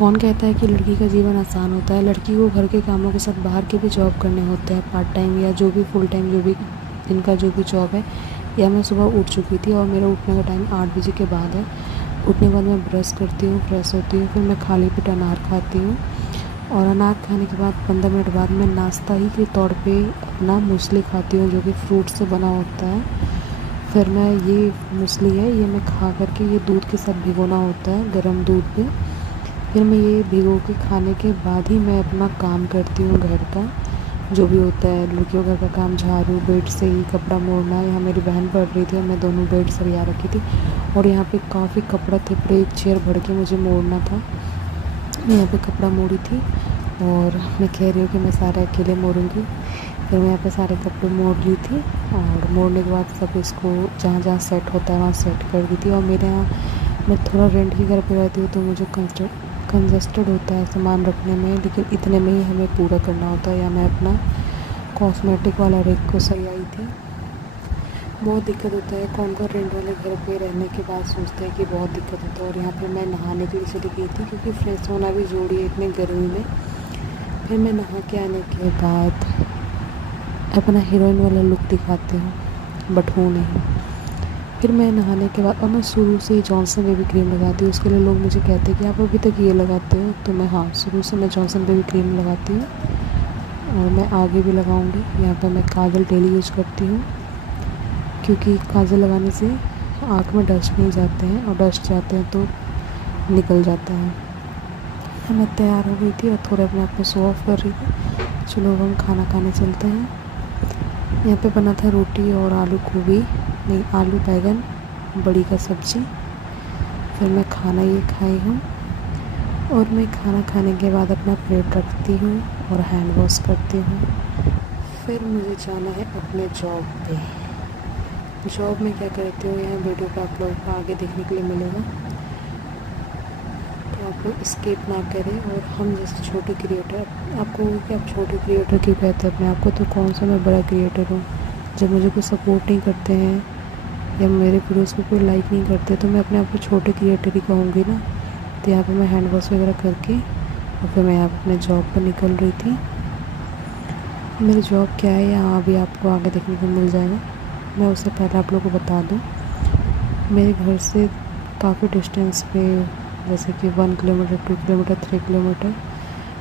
कौन कहता है कि लड़की का जीवन आसान होता है। लड़की को घर के कामों के साथ बाहर के भी जॉब करने होते हैं, पार्ट टाइम या जो भी फुल टाइम, जो भी इनका जो भी जॉब है। या मैं सुबह उठ चुकी थी और मेरा उठने का टाइम 8 बजे के बाद है। उठने के बाद मैं ब्रश करती हूँ, फ्रेश होती हूँ, फिर मैं खाली पेट अनार खाती हूँ और अनार खाने के बाद 15 मिनट बाद मैं नाश्ता ही के तौर पे अपना मूसली खाती हूँ, जो कि फ्रूट से बना होता है। फिर मैं ये मूसली है, ये मैं खा करके, ये दूध के साथ भिगोना होता है, गर्म दूध पे। फिर मैं ये भिगो के खाने के बाद ही मैं अपना काम करती हूँ घर का, जो भी होता है लड़कियों घर का काम, झाड़ू, बेड से ही कपड़ा मोड़ना। यहाँ मेरी बहन पढ़ रही थी और मैं दोनों बेड सरिया रखी थी और यहाँ पे काफ़ी कपड़ा थे, पूरे एक चेयर भर के मुझे मोड़ना था। मैं यहाँ पे कपड़ा मोड़ी थी और मैं कह रही हूँ कि मैं सारे अकेले मोड़ूंगी। फिर मैं यहाँ पे सारे कपड़े मोड़ ली थी और मोड़ने के बाद सब इसको जहाँ जहाँ सेट होता है वहाँ सेट कर दी थी। और मेरे यहाँ मैं थोड़ा रेंट के घर पे रहती हूँ तो मुझे कंजस्टेड होता है सामान रखने में, लेकिन इतने में ही हमें पूरा करना होता है। या मैं अपना कॉस्मेटिक वाला रैक को सही आई थी। बहुत दिक्कत होता है, कौन कौन रेंट वाले घर पे रहने के बाद सोचते हैं कि बहुत दिक्कत होता है। और यहाँ पे मैं नहाने के लिए चली गई थी क्योंकि फ्रेश होना भी ज़रूरी है इतनी गर्मी में। फिर मैं नहा के आने के बाद अपना हीरोइन वाला लुक दिखाती हूँ, बट हूँ नहीं। फिर मैं नहाने के बाद, और मैं शुरू से ही जॉनसन बेबी क्रीम लगाती हूँ। उसके लिए लोग मुझे कहते हैं कि आप अभी तक ये लगाते हो, तो मैं हाँ, शुरू से मैं जॉनसन बेबी क्रीम लगाती हूँ और मैं आगे भी लगाऊंगी। यहाँ पर मैं काजल डेली यूज़ करती हूँ क्योंकि काजल लगाने से आँख में डस्ट नहीं जाते हैं और डस्ट जाते हैं तो निकल जाता है। मैं तैयार हो गई थी और थोड़ा अपने आप को शो ऑफ कर रही थी। चलो अब हम खाना खाने चलते हैं। यहाँ पे बना था रोटी और आलू गोभी, नहीं आलू बैगन बड़ी का सब्ज़ी। फिर मैं खाना ये खाई हूँ और मैं खाना खाने के बाद अपना प्लेट रखती हूँ और हैंड वॉश करती हूँ। फिर मुझे जाना है अपने जॉब पे। जॉब में क्या करती हूँ यहाँ वीडियो पे आप लोगों को आगे देखने के लिए मिलेगा, तो आप लोग स्किप ना करें। और हम जैसे छोटे क्रिएटर, आपको कि आप छोटे क्रिएटर क्यों कहते हैं अपने आप को, तो कौन सा मैं बड़ा क्रिएटर हूँ। जब मुझे कोई सपोर्ट नहीं करते हैं या मेरे वीडियोज़ को कोई लाइक नहीं करते तो मैं अपने आप को छोटे क्रिएटर ही कहूँगी ना। तो यहाँ पे मैं हैंड वॉश वगैरह करके और फिर मैं यहाँ पे अपने जॉब पर निकल रही थी। मेरी जॉब क्या है यहाँ अभी आपको आगे देखने को मिल जाएगा। मैं उससे पहले आप लोगों को बता दूँ, मेरे घर से काफ़ी डिस्टेंस पे, जैसे कि 1 kilometre, 2 kilometre, 3 kilometre,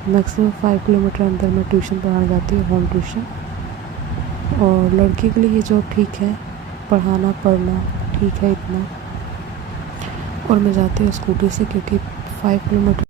maximum 5 kilometre अंदर मैं ट्यूशन पढ़ाने जाती हूँ, होम ट्यूशन। और लड़की के लिए ये जॉब ठीक है, पढ़ाना पढ़ना ठीक है इतना। और मैं जाती हूँ स्कूटी से क्योंकि 5 किलोमीटर